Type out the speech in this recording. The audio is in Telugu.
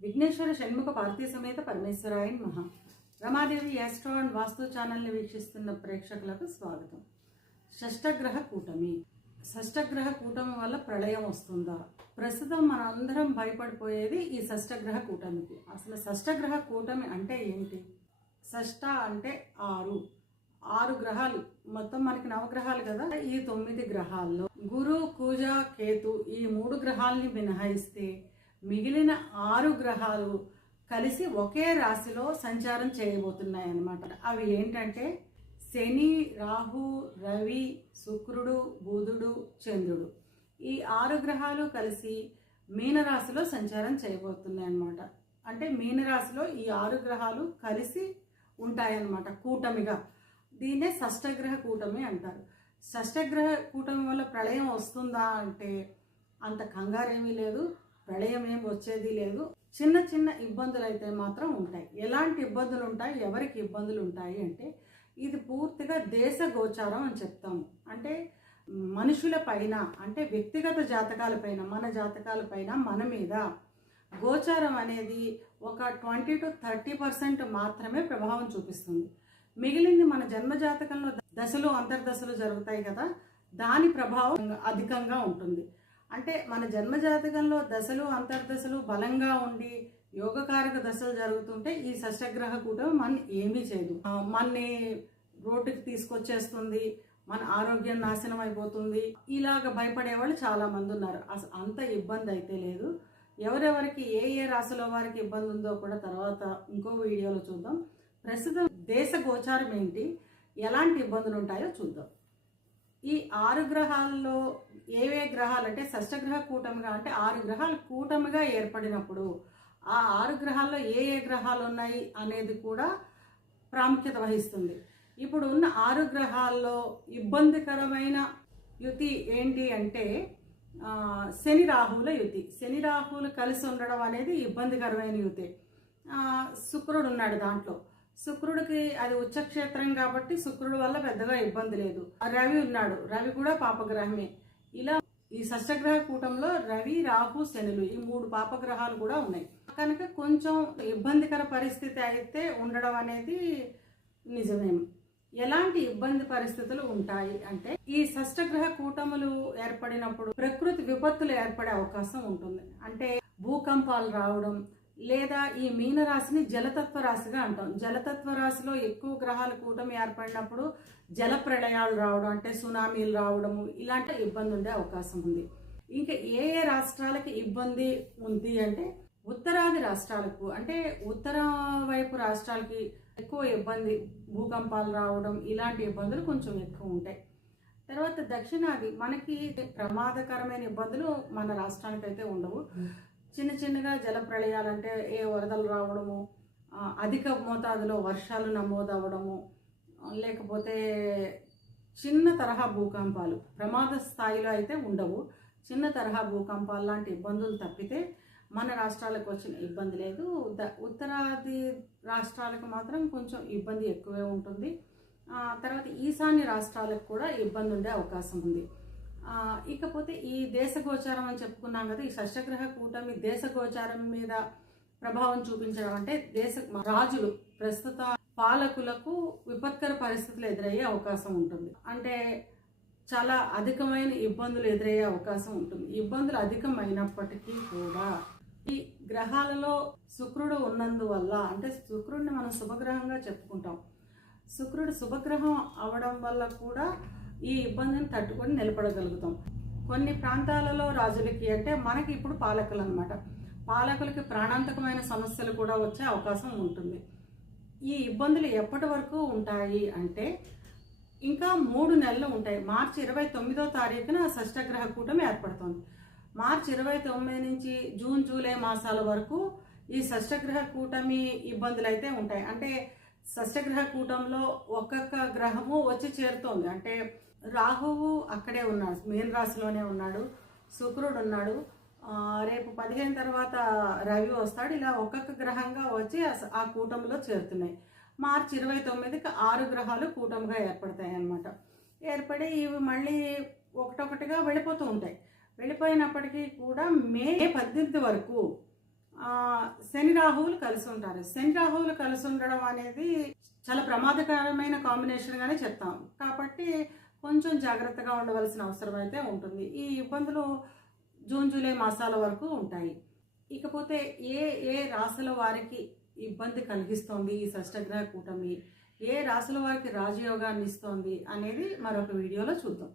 విఘ్నేశ్వర షణ్ముఖ పార్వతీ సమేత పరమేశ్వరాయ నమః. రమాదేవి యాస్ట్రో అండ్ వాస్తు ఛానల్ని వీక్షిస్తున్న ప్రేక్షకులకు స్వాగతం. షష్టగ్రహ కూటమి. షష్టగ్రహ కూటమి వల్ల ప్రళయం వస్తుందా? ప్రస్తుతం మన అందరం భయపడిపోయేది ఈ షష్టగ్రహ కూటమికి. అసలు షష్టగ్రహ కూటమి అంటే ఏంటి? షష్ట అంటే 6 గ్రహాలు, మొత్తం మనకి నవగ్రహాలు కదా. ఈ 9 గ్రహాల్లో గురు, కుజ, కేతు ఈ 3 గ్రహాలని మినహాయిస్తే మిగిలిన 6 గ్రహాలు కలిసి ఒకే రాశిలో సంచారం చేయబోతున్నాయి అన్నమాట. అవి ఏంటంటే శని, రాహు, రవి, శుక్రుడు, బుధుడు, చంద్రుడు. ఈ 6 గ్రహాలు కలిసి మీనరాశిలో సంచారం చేయబోతున్నాయి అన్నమాట. అంటే మీనరాశిలో ఈ 6 గ్రహాలు కలిసి ఉంటాయన్నమాట కూటమిగా. దీన్నే షష్టగ్రహ కూటమి అంటారు. షష్టగ్రహ కూటమి వల్ల ప్రళయం వస్తుందా అంటే అంత కంగారేమీ లేదు, ప్రళయం ఏం వచ్చేది లేదు. చిన్న చిన్న ఇబ్బందులు అయితే మాత్రం ఉంటాయి. ఎలాంటి ఇబ్బందులు ఉంటాయి, ఎవరికి ఇబ్బందులు ఉంటాయి అంటే ఇది పూర్తిగా దేశ గోచారం అని చెప్తాము. అంటే మనుషుల పైన, అంటే వ్యక్తిగత జాతకాల పైన, మన జాతకాల పైన, మన మీద గోచారం అనేది ఒక 20 to 30% మాత్రమే ప్రభావం చూపిస్తుంది. మిగిలింది మన జన్మ జాతకంలో దశలు, అంతర్దశలు జరుగుతాయి కదా, దాని ప్రభావం అధికంగా ఉంటుంది. అంటే మన జన్మ జాతకంలో దశలు, అంతర్దశలు బలంగా ఉండి యోగకారక దశలు జరుగుతుంటే ఈ షష్టగ్రహ కూటమి మన ఏమీ చేయదు. మనని రోడ్డుకి తీసుకొచ్చేస్తుంది, మన ఆరోగ్యం నాశనం అయిపోతుంది, ఇలాగ భయపడే వాళ్ళు చాలా మంది ఉన్నారు. అంత ఇబ్బంది అయితే లేదు. ఎవరెవరికి ఏ రాశిలో వారికి ఇబ్బంది ఉందో కూడా తర్వాత ఇంకో వీడియోలో చూద్దాం. ప్రస్తుతం దేశ గోచారం ఏంటి, ఎలాంటి ఇబ్బందులు ఉంటాయో చూద్దాం. ఈ 6 గ్రహాల్లో ఏవే గ్రహాలు అంటే షష్టగ్రహ కూటమిగా, అంటే 6 గ్రహాలు కూటమిగా ఏర్పడినప్పుడు ఆ 6 గ్రహాల్లో ఏ గ్రహాలు ఉన్నాయి అనేది కూడా ప్రాముఖ్యత వహిస్తుంది. ఇప్పుడు ఉన్న 6 గ్రహాల్లో ఇబ్బందికరమైన యుతి ఏంటి అంటే శని రాహువుల యుతి. శని రాహువులు కలిసి ఉండడం అనేది ఇబ్బందికరమైన యుతి. శుక్రుడు ఉన్నాడు దాంట్లో. శుక్రుడికి అది ఉచ్చక్షేత్రం కాబట్టి శుక్రుడు వల్ల పెద్దగా ఇబ్బంది లేదు. రవి ఉన్నాడు, రవి కూడా పాపగ్రహమే. ఇలా ఈ షష్టగ్రహ కూటంలో రవి, రాహు, శనులు ఈ 3 పాపగ్రహాలు కూడా ఉన్నాయి కనుక కొంచెం ఇబ్బందికర పరిస్థితి అయితే ఉండడం అనేది నిజమేమో. ఎలాంటి ఇబ్బంది పరిస్థితులు ఉంటాయి అంటే ఈ షష్టగ్రహ కూటములు ఏర్పడినప్పుడు ప్రకృతి విపత్తులు ఏర్పడే అవకాశం ఉంటుంది. అంటే భూకంపాలు రావడం, లేదా ఈ మీనరాశిని జలతత్వ రాశిగా అంటాం. జలతత్వ రాశిలో ఎక్కువ గ్రహాల కూటమి ఏర్పడినప్పుడు జల ప్రళయాలు రావడం, అంటే సునామీలు రావడము, ఇలాంటి ఇబ్బంది ఉండే అవకాశం ఉంది. ఇంకా ఏ రాష్ట్రాలకి ఇబ్బంది ఉంది అంటే ఉత్తరాది రాష్ట్రాలకు, అంటే ఉత్తర వైపు రాష్ట్రాలకి ఎక్కువ ఇబ్బంది, భూకంపాలు రావడం ఇలాంటి ఇబ్బందులు కొంచెం ఎక్కువ ఉంటాయి. తర్వాత దక్షిణాది మనకి ప్రమాదకరమైన ఇబ్బందులు మన రాష్ట్రానికి అయితే ఉండవు. చిన్న చిన్నగా జల ప్రళయాలంటే ఏ వరదలు రావడము, అధిక మోతాదులో వర్షాలు నమోదవడము, లేకపోతే చిన్న తరహా భూకంపాలు ప్రమాద స్థాయిలో అయితే ఉండవు. చిన్న తరహా భూకంపాలు లాంటి ఇబ్బందులు తప్పితే మన రాష్ట్రాలకు వచ్చిన ఇబ్బంది లేదు. ఉత్తరాది రాష్ట్రాలకు మాత్రం కొంచెం ఇబ్బంది ఎక్కువే ఉంటుంది. తర్వాత ఈశాన్య రాష్ట్రాలకు కూడా ఇబ్బంది ఉండే అవకాశం ఉంది. ఇకపోతే ఈ దేశ గోచారం అని చెప్పుకున్నాం కదా, ఈ షష్టగ్రహ కూటమి దేశ గోచారం మీద ప్రభావం చూపించడం అంటే రాజులు, ప్రస్తుత పాలకులకు విపత్కర పరిస్థితులు ఎదురయ్యే అవకాశం ఉంటుంది. అంటే చాలా అధికమైన ఇబ్బందులు ఎదురయ్యే అవకాశం ఉంటుంది. ఇబ్బందులు అధికమైనప్పటికీ కూడా ఈ గ్రహాలలో శుక్రుడు ఉన్నందువల్ల, అంటే శుక్రుడిని మనం శుభగ్రహంగా చెప్పుకుంటాం, శుక్రుడు శుభగ్రహం అవడం వల్ల కూడా ఈ ఇబ్బందిని తట్టుకొని నిలబడగలుగుతాం. కొన్ని ప్రాంతాలలో రాజులకి, అంటే మనకి ఇప్పుడు పాలకులు అనమాట, పాలకులకి ప్రాణాంతకమైన సమస్యలు కూడా వచ్చే అవకాశం ఉంటుంది. ఈ ఇబ్బందులు ఎప్పటి వరకు ఉంటాయి అంటే ఇంకా 3 నెలలు ఉంటాయి. మార్చి 29వ తారీఖున షష్టగ్రహ కూటమి ఏర్పడుతుంది. మార్చి 29 నుంచి జూన్, జూలై మాసాల వరకు ఈ షష్టగ్రహ కూటమి ఇబ్బందులు అయితే ఉంటాయి. అంటే షష్టగ్రహ కూటంలో ఒక్కొక్క గ్రహము వచ్చి చేరుతోంది. అంటే రాహువు అక్కడే ఉన్నాడు, మీన రాశిలోనే ఉన్నాడు, శుక్రుడు ఉన్నాడు, రేపు 15 తర్వాత రవి వస్తాడు. ఇలా ఒక్కొక్క గ్రహంగా వచ్చి ఆ కూటమిలో చేరుతున్నాయి. మార్చి 29కి 6 గ్రహాలు కూటమిగా ఏర్పడతాయి అన్నమాట. ఏర్పడి ఇవి మళ్ళీ ఒకటొకటిగా వెళ్ళిపోతూ ఉంటాయి. వెళ్ళిపోయినప్పటికీ కూడా మే 18 వరకు శని రాహువులు కలిసి ఉంటారు. శని రాహువులు కలిసి ఉండడం అనేది చాలా ప్రమాదకరమైన కాంబినేషన్గానే చెప్తాం. కాబట్టి కొంచెం జాగ్రత్తగా ఉండవలసిన అవసరం అయితే ఉంటుంది. ఈ ఇబ్బందులు జూన్ జూలై మాసాల వరకు ఉంటాయి. ఇకపోతే ఏ ఏ రాశుల వారికి ఇబ్బంది కలిగిస్తోంది ఈ షష్టగ్రహ కూటమి, ఏ రాశుల వారికి రాజయోగాన్ని ఇస్తోంది అనేది మరొక వీడియోలో చూద్దాం.